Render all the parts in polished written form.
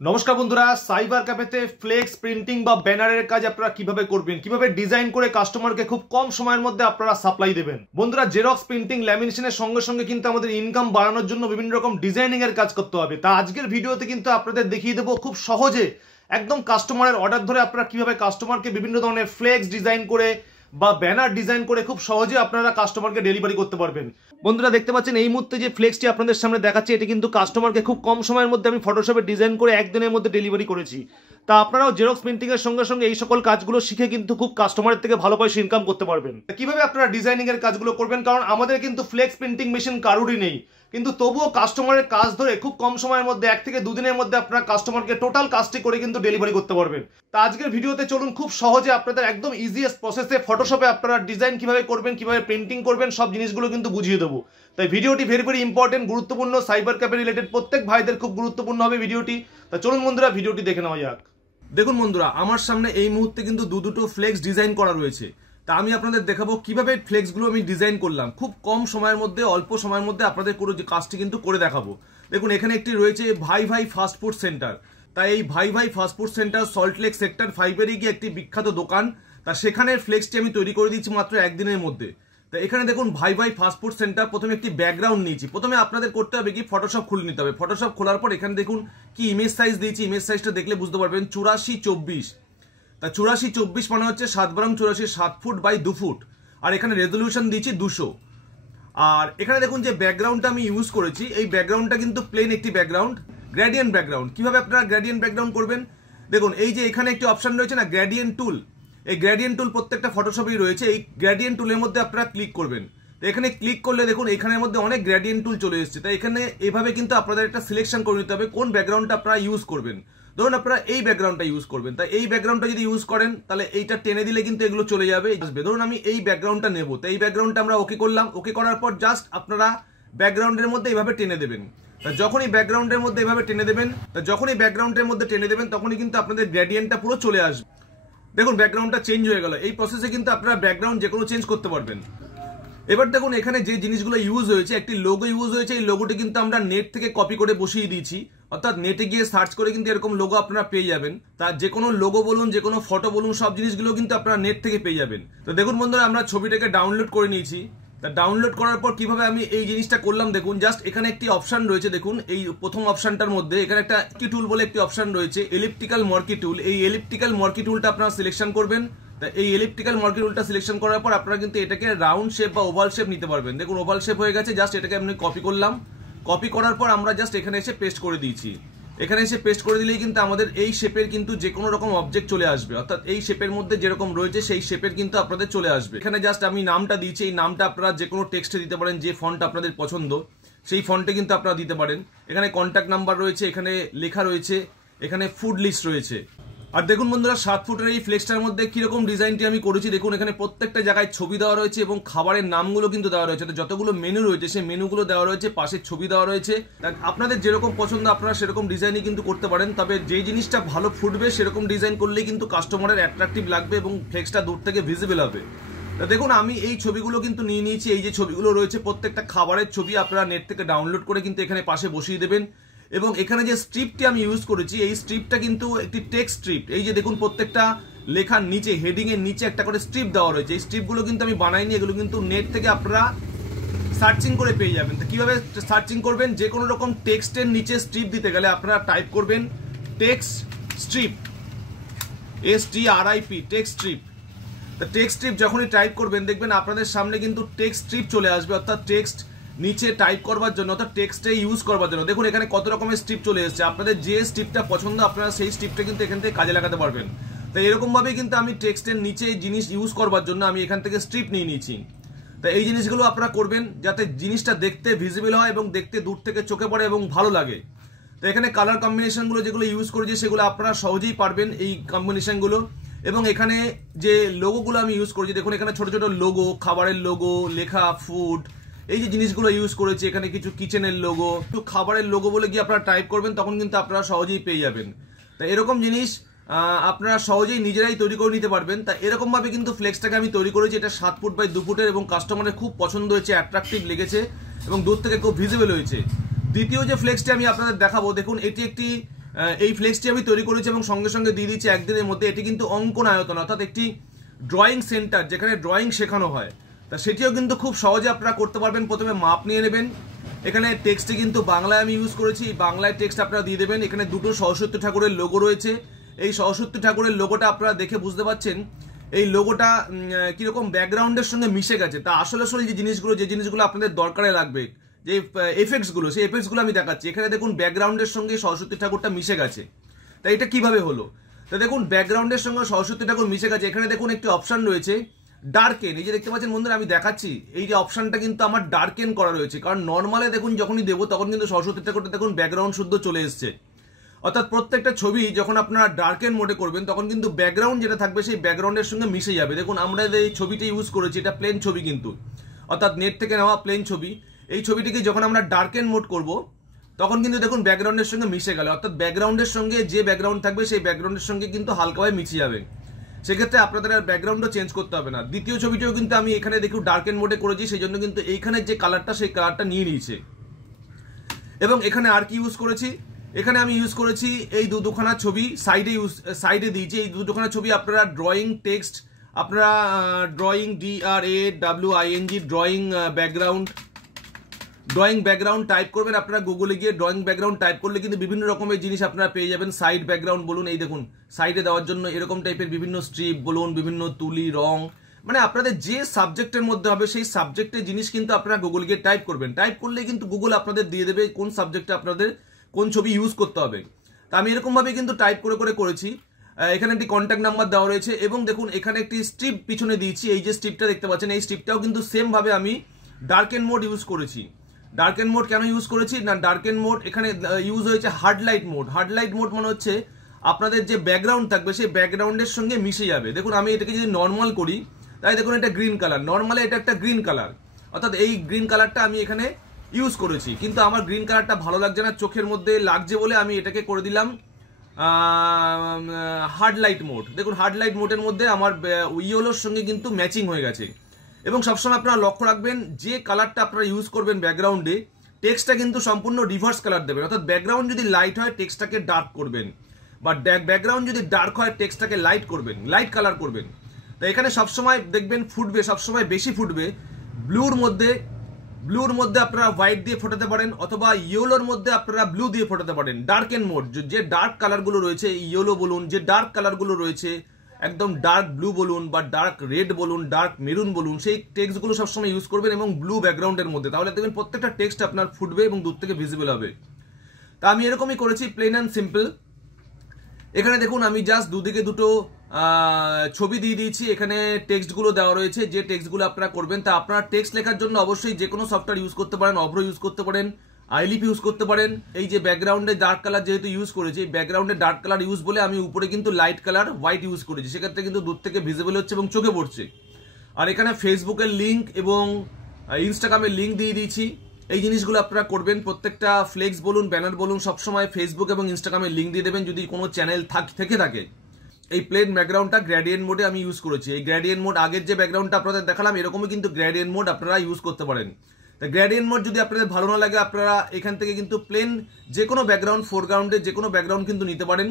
নমস্কার বন্ধুরা, সাইবার ক্যাফেতে ফ্লেক্স প্রিন্টিং বা ব্যানারের কাজ আপনারা কিভাবে করবেন, কিভাবে ডিজাইন করে কাস্টমারকে খুব কম সময়ের মধ্যে আপনারা সাপ্লাই দেবেন। বন্ধুরা, জেরক্স প্রিন্টিং ল্যামিনেশনের সঙ্গে সঙ্গে কিন্তু আমাদের ইনকাম বাড়ানোর জন্য বিভিন্ন রকম ডিজাইনিং এর কাজ করতে হবে। তা আজকের ভিডিওতে কিন্তু আপনাদের দেখিয়ে দেবো খুব সহজে একদম কাস্টমারের অর্ডার ধরে আপনারা কিভাবে কাস্টমারকে বিভিন্ন ধরনের ফ্লেক্স ডিজাইন করে বা ব্যানার ডিজাইন করে খুব সহজে আপনারা কাস্টমারকে ডেলিভারি করতে পারবেন। বন্ধুরা দেখতে পাচ্ছেন এই মুহূর্তে যে ফ্লেক্সটি আপনাদের সামনে দেখাচ্ছি, এটি কিন্তু কাস্টমারকে খুব কম সময়ের মধ্যে আমি ফটোশপে ডিজাইন করে একদিনের মধ্যে ডেলিভারি করেছি। তা আপনারাও জেরক্স প্রিন্টিং এর সঙ্গে সঙ্গে এই সকল কাজগুলো শিখে কিন্তু খুব কাস্টমারের থেকে ভালো পয়সা ইনকাম করতে পারবেন। কিভাবে আপনারা ডিজাইনিং এর কাজগুলো করবেন, কারণ আমাদের কিন্তু ফ্লেক্স প্রিন্টিং মেশিন কারোরই নেই, কিন্তু তবুও কাস্টমারের কাজ ধরে খুব কম সময়ের মধ্যে 1 থেকে 2 দিনের মধ্যে আপনারা কাস্টমারকে টোটাল কাজটি করে কিন্তু ডেলিভারি করতে পারবেন। তা আজকের ভিডিওতে চলুন খুব সহজে আপনাদের একদম ইজিয়েস্ট প্রসেসে ফটোশপে আপনারা ডিজাইন কিভাবে করবেন, কিভাবে প্রিন্টিং করবেন, সব জিনিসগুলো কিন্তু বুঝিয়ে দেবো। তাই ভিডিওটি ভেরি ইম্পর্টেন্ট, গুরুত্বপূর্ণ, সাইবার ক্যাফে রিলেটেড প্রত্যেক ভাইদের খুব গুরুত্বপূর্ণ হবে ভিডিওটি। তা চলুন বন্ধুরা ভিডিওটি দেখে নেওয়া যাক। দেখুন বন্ধুরা, আমার সামনে এই মুহূর্তে কিন্তু দুটো ফ্লেক্স ডিজাইন করা রয়েছে। তা আমি আপনাদের দেখাবো কিভাবে ফ্লেক্সগুলো আমি ডিজাইন করলাম খুব কম সময়ের মধ্যে, অল্প সময়ের মধ্যে আপনাদের পুরো কাজটি কিন্তু করে দেখাবো। দেখুন এখানে একটি রয়েছে ভাই ভাই ফাস্ট ফুড সেন্টার। তাই এই ভাই ভাই fast food centre Salt Lake sector 5-এরই গিয়ে একটি বিখ্যাত দোকান। তা সেখানের ফ্লেক্সটি আমি তৈরি করে দিচ্ছি মাত্র একদিনের মধ্যে। তা এখানে দেখুন ভাই ভাই ফাস্ট ফুড সেন্টার, প্রথমে একটি ব্যাকগ্রাউন্ড নিয়েছি। প্রথমে আপনাদের করতে হবে কি, ফটোশপ খুলে নিতে হবে। ফটোশপ খোলার পর এখানে দেখুন কি ইমেজ সাইজ দিয়েছি, ইমেজ সাইজটা দেখলে বুঝতে পারবেন 84x24। তা 84x24 মানে হচ্ছে 7×84 7 ফুট বাই 2 ফুট। আর এখানে রেজলিউশন দিয়েছি 200। আর এখানে দেখুন যে ব্যাকগ্রাউন্ডটা আমি ইউজ করেছি, এই ব্যাকগ্রাউন্ডটা কিন্তু প্লেন একটি ব্যাকগ্রাউন্ড, গ্রেডিয়েন্ট ব্যাকগ্রাউন্ড। কিভাবে আপনারা গ্রেডিয়েন্ট ব্যাকগ্রাউন্ড করবেন, দেখুন এই যে এখানে একটি অপশন রয়েছে না গ্রেডিয়েন্ট টুল, এই গ্রেডিয়েন্ট টুল প্রত্যেকটা ফটোশপেই রয়েছে। এই গ্রেডিয়েন্ট টুলের মধ্যে আপনারা ক্লিক করবেন। তো এখানে ক্লিক করলে দেখুন এখানের মধ্যে অনেক গ্রেডিয়েন্ট টুল চলে এসেছে। তাই এখানে এভাবে কিন্তু আপনাদের একটা সিলেকশন করে নিতে হবে কোন ব্যাকগ্রাউন্ডটা আপনারা ইউজ করবেন। ধরুন আপনারা এই ব্যাকগ্রাউন্ডটা ইউজ করবেন, তাই এই ব্যাকগ্রাউন্ডটা যদি ইউজ করেন তাহলে এইটা টেনে দিলে কিন্তু এগুলো চলে যাবে। ধরুন আমি এই ব্যাকগ্রাউন্ডটা নেব, তো এই ব্যাকগ্রাউন্ডটা আমরা ওকে করলাম। ওকে করার পর জাস্ট আপনারা ব্যাকগ্রাউন্ডের মধ্যে এইভাবে টেনে দেবেন। যখনই ব্যাকগ্রাউন্ডের মধ্যে এইভাবে টেনে দেবেন, যখনই ব্যাকগ্রাউন্ডের মধ্যে টেনে দেবেন তখনই কিন্তু আপনাদের গ্রেডিয়েন্টটা পুরো চলে আসবে। দেখুন ব্যাকগ্রাউন্ডটা চেঞ্জ হয়ে গেল। এই প্রসেসে কিন্তু আপনারা ব্যাকগ্রাউন্ড যে কোনো চেঞ্জ করতে পারবেন। এবার দেখুন এখানে যে জিনিসগুলো ইউজ হয়েছে, একটি লোগো ইউজ হয়েছে। এই লোগোটি কিন্তু আমরা নেট থেকে কপি করে বসিয়ে দিয়েছি, অর্থাৎ নেটে গিয়ে সার্চ করে কিন্তু এরকম লোগো আপনারা পেয়ে যাবেন। তার যে কোনো লোগো বলুন, যে কোনো ফটো বলুন, সব জিনিসগুলো কিন্তু আপনারা নেট থেকে পেয়ে যাবেন। তো দেখুন বন্ধুরা, আমরা ছবিটাকে ডাউনলোড করে নিয়েছি। তা ডাউনলোড করার পর কিভাবে আমি এই জিনিসটা করলাম দেখুন, জাস্ট এখানে একটি অপশন রয়েছে। দেখুন এই প্রথম অপশনটার মধ্যে এখানে একটা কি টুল বলে একটি অপশন রয়েছে, এলিপ্টিক্যাল মার্কি টুল। এই এলিপ্টিক্যাল মার্কি টুলটা আপনারা সিলেকশন করবেন। তা এই এলিপ্টিক্যাল মার্কি টুলটা সিলেকশন করার পর আপনারা কিন্তু এটাকে রাউন্ড শেপ বা ওভাল শেপ নিতে পারবেন। দেখুন ওভাল শেপ হয়ে গেছে, জাস্ট এটাকে আমি কপি করলাম। কপি করার পর আমরা জাস্ট এখানে এসে পেস্ট করে দিয়েছি। এখানে এসে পেস্ট করে দিলেই কিন্তু আমাদের এই শেপের কিন্তু যে কোনো রকম অবজেক্ট চলে আসবে, অর্থাৎ এই শেপের মধ্যে যেরকম রয়েছে সেই শেপের কিন্তু আপনাদের চলে আসবে। এখানে জাস্ট আমি নামটা দিয়েছি, এই নামটা আপনারা যে কোনো টেক্সটে দিতে পারেন, যে ফন্ট আপনাদের পছন্দ সেই ফন্টে কিন্তু আপনারা দিতে পারেন। এখানে কন্ট্যাক্ট নাম্বার রয়েছে, এখানে লেখা রয়েছে, এখানে ফুড লিস্ট রয়েছে। আর দেখুন বন্ধুরা, 7 ফুটের এই ফ্লেক্সটার মধ্যে কিরকম ডিজাইনটি আমি করেছি দেখুন। এখানে প্রত্যেকটা জায়গায় ছবি দেওয়া রয়েছে এবং খাবারের নামগুলো কিন্তু দেওয়া রয়েছে। যতগুলো মেনু রয়েছে সেই মেনুগুলো দেওয়া রয়েছে, পাশে ছবি দেওয়া রয়েছে। আপনাদের যেরকম পছন্দ আপনারা সেরকম ডিজাইনই কিন্তু করতে পারেন। তবে যে জিনিসটা ভালো ফুটবে সেরকম ডিজাইন করলেই কিন্তু কাস্টমারের অ্যাট্রাকটিভ লাগবে এবং ফ্লেক্সটা দূর থেকে ভিজিবল হবে। তা দেখুন আমি এই ছবিগুলো কিন্তু নিয়ে নিয়েছি। এই যে ছবিগুলো রয়েছে প্রত্যেকটা খাবারের ছবি আপনারা নেট থেকে ডাউনলোড করে কিন্তু এখানে পাশে বসিয়ে দেবেন। এবং এখানে যে স্ট্রিপটি আমি ইউজ করেছি, এই স্ট্রিপটা কিন্তু একটি টেক্সট স্ট্রিপ। এই যে দেখুন প্রত্যেকটা লেখার নিচে, হেডিং এর নিচে একটা করে স্ট্রিপ দেওয়া রয়েছে। এই স্ট্রিপগুলো কিন্তু আমি বানাইনি, এগুলো কিন্তু নেট থেকে আপনারা সার্চিং করে পেয়ে যাবেন। তো কিভাবে সার্চিং করবেন, যে কোনো রকম টেক্সটের নিচে স্ট্রিপ দিতে গেলে আপনারা টাইপ করবেন text strip, STRIP, text strip. তো টেক্সট স্ট্রিপ যখনই টাইপ করবেন দেখবেন আপনাদের সামনে কিন্তু টেক্সট স্ট্রিপ চলে আসবে, অর্থাৎ টেক্সট নিচে টাইপ করবার জন্য, অর্থাৎ টেক্সটে ইউজ করবার জন্য। দেখুন এখানে কত রকমের স্ট্রিপ চলে এসেছে। আপনাদের যে স্ট্রিপটা পছন্দ আপনারা সেই স্ট্রিপটা কিন্তু এখান থেকে কাজে লাগাতে পারবেন। তো এরকম ভাবে কিন্তু আমি টেক্সটের নিচে জিনিস ইউজ করবার জন্য আমি এখান থেকে স্ট্রিপ নিয়ে নিয়েছি। তো এই জিনিসগুলো আপনারা করবেন যাতে জিনিসটা দেখতে ভিজিবল হয় এবং দেখতে দূর থেকে চোখে পড়ে এবং ভালো লাগে। তো এখানে কালার কম্বিনেশনগুলো যেগুলো ইউজ করেছি সেগুলো আপনারা সহজেই পারবেন এই কম্বিনেশনগুলো। এবং এখানে যে লোগোগুলো আমি ইউজ করেছি দেখুন, এখানে ছোট ছোট লোগো, খাবারের লোগো, লেখা ফুড, এই যে জিনিসগুলো ইউজ করেছি। এখানে কিছু কিচেনের লোগো, একটু খাবারের লোগো বলে গিয়ে আপনারা টাইপ করবেন, তখন কিন্তু আপনারা সহজেই পেয়ে যাবেন। তা এরকম জিনিস আপনারা সহজেই নিজেরাই তৈরি করে নিতে পারবেন। তা এরকম ভাবে কিন্তু ফ্লেক্সটাকে আমি তৈরি করেছি। এটা 7 ফুট বাই 2 ফুটের এবং কাস্টমারের খুব পছন্দ হয়েছে, অ্যাট্রাকটিভ লেগেছে এবং দূর থেকে খুব ভিজিবল হয়েছে। দ্বিতীয় যে ফ্লেক্সটি আমি আপনাদের দেখাবো দেখুন, এটি একটি এই ফ্লেক্সটি আমি তৈরি করেছি এবং সঙ্গে সঙ্গে দিয়ে দিচ্ছি একদিনের মধ্যে। এটি কিন্তু অঙ্কন আয়তন অর্থাৎ একটি ড্রয়িং সেন্টার যেখানে ড্রয়িং শেখানো হয়, তা সেটিও কিন্তু খুব সহজে আপনারা করতে পারবেন। প্রথমে মাপ নিয়ে নেবেন, এখানে টেক্সটটি কিন্তু বাংলায় আমি ইউজ করেছি, বাংলায় টেক্সট আপনারা দিয়ে দেবেন। এখানে দুটো সরস্বতী ঠাকুরের লোগো রয়েছে, এই সরস্বতী ঠাকুরের লোগোটা আপনারা দেখে বুঝতে পারছেন এই লোগোটা কিরকম ব্যাকগ্রাউন্ডের সঙ্গে মিশে গেছে। তা আসলে যে জিনিসগুলো আপনাদের দরকারে লাগবে, যে এফেক্টসগুলো, সেই এফেক্টসগুলো আমি দেখাচ্ছি। এখানে দেখুন ব্যাকগ্রাউন্ডের সঙ্গে সরস্বতী ঠাকুরটা মিশে গেছে। তা এটা কিভাবে হলো? তা দেখুন ব্যাকগ্রাউন্ডের সঙ্গে সরস্বতী ঠাকুর মিশে গেছে। এখানে দেখুন একটি অপশন রয়েছে ডার্কেন, এই যে দেখতে পাচ্ছেন বন্ধুরা আমি দেখাচ্ছি, এই যে অপশনটা কিন্তু আমার ডার্কেন করা রয়েছে। কারণ নর্মালে দেখুন যখনই দেবো তখন কিন্তু সরস্বতী ঠাকুরটা দেখুন ব্যাকগ্রাউন্ড শুদ্ধ চলে এসছে। অর্থাৎ প্রত্যেকটা ছবি যখন আপনারা ডার্কেন মোডে করবেন তখন কিন্তু ব্যাকগ্রাউন্ড যেটা থাকবে সেই ব্যাকগ্রাউন্ডের সঙ্গে মিশে যাবে। দেখুন আমরা এই ছবিটা ইউজ করেছি, এটা প্লেন ছবি কিন্তু, অর্থাৎ নেট থেকে নেওয়া প্লেন ছবি। এই ছবিটিকে যখন আমরা ডার্কেন মোড করব তখন কিন্তু দেখুন ব্যাকগ্রাউন্ডের সঙ্গে মিশে গেল, অর্থাৎ ব্যাকগ্রাউন্ডের সঙ্গে যে ব্যাকগ্রাউন্ড থাকবে সেই ব্যাকগ্রাউন্ডের সঙ্গে কিন্তু হালকাভাবে মিশে যাবে। সেক্ষেত্রে আপনাদের আর ব্যাকগ্রাউন্ডও চেঞ্জ করতে হবে না। দ্বিতীয় ছবিটিও কিন্তু আমি এখানে দেখুন ডার্কেন মোডে করেছি, সেই জন্য কিন্তু এইখানের যে কালারটা সেই কালারটা নিয়ে নিয়েছে। এবং এখানে আর কি ইউজ করেছি, এখানে আমি ইউজ করেছি এই দুখানা ছবি সাইডে দিয়েছি। এই দুখানা ছবি আপনারা ড্রয়িং টেক্সট, আপনারা drawing DRAWING drawing background type করবেন। আপনারা গুগলে গিয়ে ড্রয়িং ব্যাকগ্রাউন্ড টাইপ করলে কিন্তু বিভিন্ন রকমের জিনিস আপনারা পেয়ে যাবেন। সাইড ব্যাকগ্রাউন্ড বলুন, এই দেখুন সাইডে দেওয়ার জন্য এরকম টাইপের বিভিন্ন স্ট্রিপ বলুন, বিভিন্ন তুলি রং, মানে আপনাদের যে সাবজেক্টের মধ্যে হবে সেই সাবজেক্টের জিনিস কিন্তু আপনারা গুগল গিয়ে টাইপ করবেন। টাইপ করলে কিন্তু গুগল আপনাদের দিয়ে দেবে কোন সাবজেক্টে আপনাদের কোন ছবি ইউজ করতে হবে। তা আমি এরকম ভাবে কিন্তু টাইপ করে করেছি। এখানে একটি কন্ট্যাক্ট নাম্বার দেওয়া রয়েছে এবং দেখুন এখানে একটি স্ট্রিপ পিছনে দিয়েছি। এই যে স্ট্রিপটা দেখতে পাচ্ছেন, এই স্ট্রিপটাও কিন্তু সেম ভাবে আমি ডার্কেন মোড ইউজ করেছি। ডার্কেন মোড কেন ইউজ করেছি না, ডার্কেন মোড এখানে ইউজ হয়েছে hard light mode. Hard light mode মানে হচ্ছে আপনাদের যে ব্যাকগ্রাউন্ড থাকবে সেই ব্যাকগ্রাউন্ডের সঙ্গে মিশে যাবে। দেখুন আমি এটাকে যদি নর্মাল করি তাই দেখুন এটা গ্রিন কালার, নর্মালে এটা একটা গ্রিন কালার, অর্থাৎ এই গ্রিন কালারটা আমি এখানে ইউজ করেছি। কিন্তু আমার গ্রিন কালারটা ভালো লাগছে না, চোখের মধ্যে লাগছে বলে আমি এটাকে করে দিলাম হার্ড লাইট মোড। দেখুন হার্ড লাইট মোডের মধ্যে আমার ইয়েলোর সঙ্গে কিন্তু ম্যাচিং হয়ে গেছে। এবং সবসময় আপনারা লক্ষ্য রাখবেন যে কালারটা আপনারা ইউজ করবেন ব্যাকগ্রাউন্ডে, টেক্সটটা কিন্তু সম্পূর্ণ রিভার্স কালার দেবেন। অর্থাৎ ব্যাকগ্রাউন্ড যদি লাইট হয় টেক্সটটাকে ডার্ক করবেন, বা ব্যাকগ্রাউন্ড যদি ডার্ক হয় টেক্সটটাকে লাইট করবেন, লাইট কালার করবেন। তো এখানে সবসময় দেখবেন ফুটবে, সবসময় বেশি ফুটবে ব্লুর মধ্যে আপনারা হোয়াইট দিয়ে ফোটাতে পারেন, অথবা ইয়েলোর মধ্যে আপনারা ব্লু দিয়ে ফোটাতে পারেন। ডার্কেন মোড যে ডার্ক কালারগুলো রয়েছে, ইয়েলো বলুন, যে ডার্ক কালারগুলো রয়েছে একদম ডার্ক ব্লু বলুন বা ডার্ক রেড বলুন, ডার্ক মেরুন বলুন, সেই টেক্সটগুলো সবসময় ইউজ করবেন এবং ব্লু ব্যাকগ্রাউন্ডের মধ্যে, তাহলে দেখবেন প্রত্যেকটা টেক্সট আপনার ফুটবে এবং দূর থেকে ভিজিবল হবে। তা আমি এরকমই করেছি, প্লেন অ্যান্ড সিম্পল। এখানে দেখুন আমি জাস্ট দুদিকে দুটো ছবি দিয়ে দিয়েছি, এখানে টেক্সটগুলো দেওয়া রয়েছে। যে টেক্সটগুলো আপনারা করবেন, তা আপনারা টেক্সট লেখার জন্য অবশ্যই যে কোনো সফটওয়্যার ইউজ করতে পারেন, অভ্র ইউজ করতে পারেন, আইলিপ ইউজ করতে পারেন। এই যে ব্যাকগ্রাউন্ডে ডার্ক কালার যেহেতু ইউজ করেছি, ব্যাকগ্রাউন্ডে ডার্ক কালার ইউজ বলে আমি উপরে কিন্তু লাইট কালার হোয়াইট ইউজ করেছি, সেক্ষেত্রে কিন্তু দূর থেকে ভিজিবল হচ্ছে এবং চোখে পড়ছে। আর এখানে ফেসবুকের লিঙ্ক এবং ইনস্টাগ্রামের লিঙ্ক দিয়ে দিয়েছি। এই জিনিসগুলো আপনারা করবেন, প্রত্যেকটা ফ্লেক্স বলুন, ব্যানার বলুন, সবসময় ফেসবুক এবং ইনস্টাগ্রামের লিঙ্ক দিয়ে দেবেন যদি কোনো চ্যানেল থেকে থাকে। এই প্লেন ব্যাকগ্রাউন্ডটা গ্রেডিয়েন্ট মোডে আমি ইউজ করেছি। এই গ্রেডিয়েন্ট মোড আগের যে ব্যাকগ্রাউন্ডটা আপনাদের দেখালাম এরকমই কিন্তু গ্রেডিয়েন্ট মোড আপনারা ইউজ করতে পারেন। তা গ্রেডিয়েন্ট মোড যদি আপনাদের ভালো না লাগে আপনারা এখান থেকে কিন্তু প্লেন যে কোনো ব্যাকগ্রাউন্ড, ফোরগ্রাউন্ডে যে কোনো ব্যাকগ্রাউন্ড কিন্তু নিতে পারেন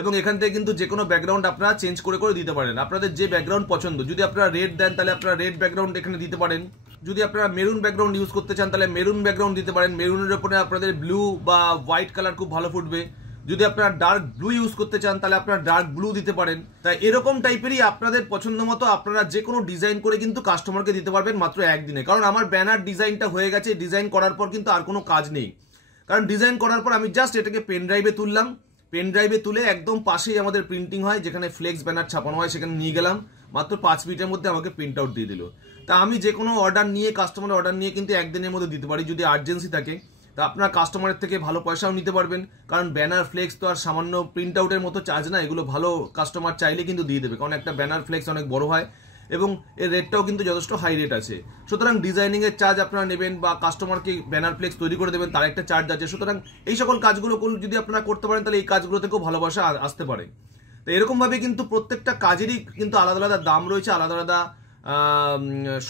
এবং এখান থেকে কিন্তু যে কোনো ব্যাকগ্রাউন্ড আপনারা চেঞ্জ করে দিতে পারেন। আপনাদের যে ব্যাকগ্রাউন্ড পছন্দ, যদি আপনারা রেড দেন তাহলে আপনারা রেড ব্যাকগ্রাউন্ড এখানে দিতে পারেন। যদি আপনারা মেরুন ব্যাকগ্রাউন্ড ইউজ করতে চান তাহলে মেরুন ব্যাকগ্রাউন্ড দিতে পারেন। মেরুনের উপরে আপনাদের ব্লু বা হোয়াইট কালার খুব ভালো ফুটবে। যদি আপনারা ডার্ক ব্লু ইউজ করতে চান তাহলে আপনারা ডার্ক ব্লু দিতে পারেন। তাই এরকম টাইপেরই আপনাদের পছন্দ মতো আপনারা যে কোনো ডিজাইন করে কিন্তু কাস্টমারকে দিতে পারবেন মাত্র একদিনে। কারণ আমার ব্যানার ডিজাইনটা হয়ে গেছে, ডিজাইন করার পর কিন্তু আর কোনো কাজ নেই। কারণ ডিজাইন করার পর আমি জাস্ট এটাকে পেন ড্রাইভে তুললাম, পেন ড্রাইভে তুলে একদম পাশেই আমাদের প্রিন্টিং হয় যেখানে ফ্লেক্স ব্যানার ছাপানো হয়, সেখানে নিয়ে গেলাম, মাত্র 5 মিনিটের মধ্যে আমাকে প্রিন্ট আউট দিয়ে দিল। তা আমি যে কোনো অর্ডার নিয়ে, কাস্টমারের অর্ডার নিয়ে কিন্তু একদিনের মধ্যে দিতে পারি যদি আর্জেন্সি থাকে। তা আপনার কাস্টমারের থেকে ভালো পয়সাও নিতে পারবেন, কারণ ব্যানার ফ্লেক্স তো আর সামান্য প্রিন্ট আউটের মতো চার্জ না, এগুলো ভালো কাস্টমার চাইলে কিন্তু দিয়ে দেবে, কারণ একটা ব্যানার ফ্লেক্স অনেক বড় হয় এবং এর রেটটাও কিন্তু যথেষ্ট হাই রেট আছে। সুতরাং ডিজাইনিং এর চার্জ আপনারা নেবেন বা কাস্টমারকে ব্যানার ফ্লেক্স তৈরি করে দেবেন তার একটা চার্জ আছে। সুতরাং এই সকল কাজগুলো যদি আপনারা করতে পারেন তাহলে এই কাজগুলো থেকেও ভালোবাসা আসতে পারে। তো এরকম ভাবে কিন্তু প্রত্যেকটা কাজেরই কিন্তু আলাদা আলাদা দাম রয়েছে, আলাদা আলাদা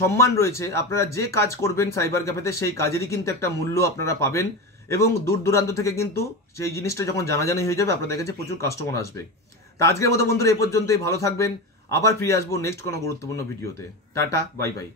সম্মান রয়েছে। আপনারা যে কাজ করবেন সাইবার ক্যাফেতে সেই কাজেরই কিন্তু একটা মূল্য আপনারা পাবেন এবং দূর দূরান্ত থেকে কিন্তু সেই জিনিসটা যখন জানাজানি হয়ে যাবে আপনাদের কাছে প্রচুর কাস্টমার আসবে। তা আজকের মতো বন্ধুরা এই পর্যন্তই, ভালো থাকবেন। আবার ফিরে আসবো নেক্সট কোনো গুরুত্বপূর্ণ ভিডিওতে। Tata, bye bye.